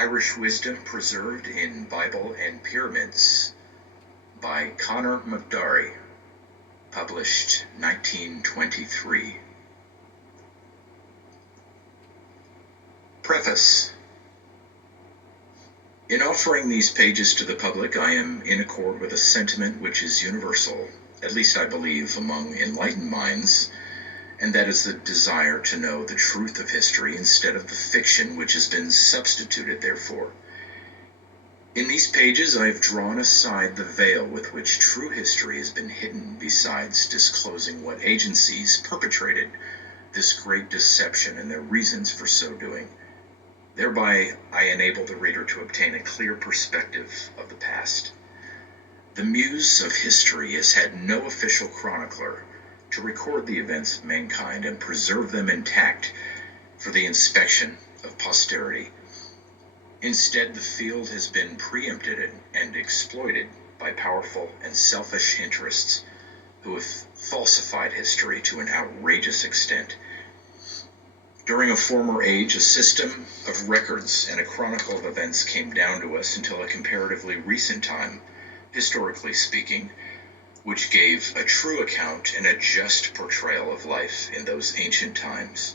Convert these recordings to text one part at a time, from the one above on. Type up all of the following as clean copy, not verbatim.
Irish Wisdom Preserved in Bible and Pyramids by Conor McDarry, published 1923. Preface. In offering these pages to the public, I am in accord with a sentiment which is universal, at least I believe, among enlightened minds, and that is the desire to know the truth of history instead of the fiction which has been substituted therefor. In these pages I have drawn aside the veil with which true history has been hidden, besides disclosing what agencies perpetrated this great deception and their reasons for so doing. Thereby I enable the reader to obtain a clear perspective of the past. The muse of history has had no official chronicler to record the events of mankind and preserve them intact for the inspection of posterity. Instead, the field has been preempted and exploited by powerful and selfish interests who have falsified history to an outrageous extent. During a former age, a system of records and a chronicle of events came down to us until a comparatively recent time, historically speaking, which gave a true account and a just portrayal of life in those ancient times.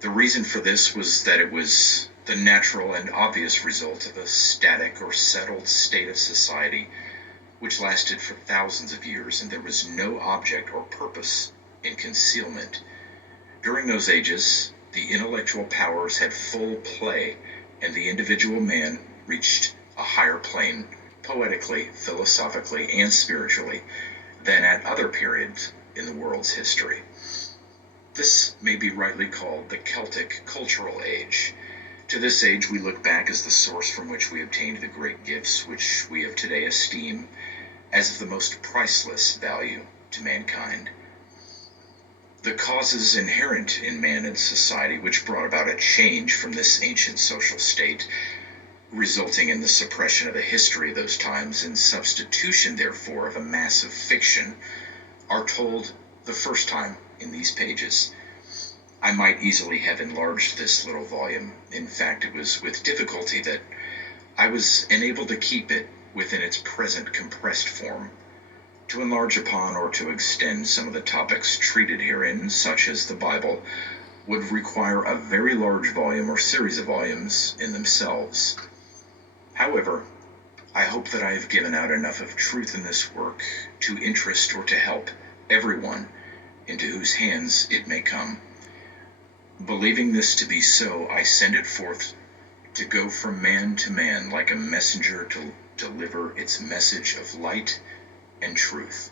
The reason for this was that it was the natural and obvious result of a static or settled state of society which lasted for thousands of years, and there was no object or purpose in concealment. During those ages, the intellectual powers had full play, and the individual man reached a higher plane, poetically, philosophically, and spiritually, than at other periods in the world's history. This may be rightly called the Celtic cultural age. To this age we look back as the source from which we obtained the great gifts which we of today esteem as of the most priceless value to mankind. The causes inherent in man and society which brought about a change from this ancient social state, resulting in the suppression of the history of those times and substitution, therefore, of a massive fiction, are told the first time in these pages. I might easily have enlarged this little volume. In fact, it was with difficulty that I was enabled to keep it within its present compressed form. To enlarge upon or to extend some of the topics treated herein, such as the Bible, would require a very large volume or series of volumes in themselves. However, I hope that I have given out enough of truth in this work to interest or to help everyone into whose hands it may come. Believing this to be so, I send it forth to go from man to man like a messenger to deliver its message of light and truth.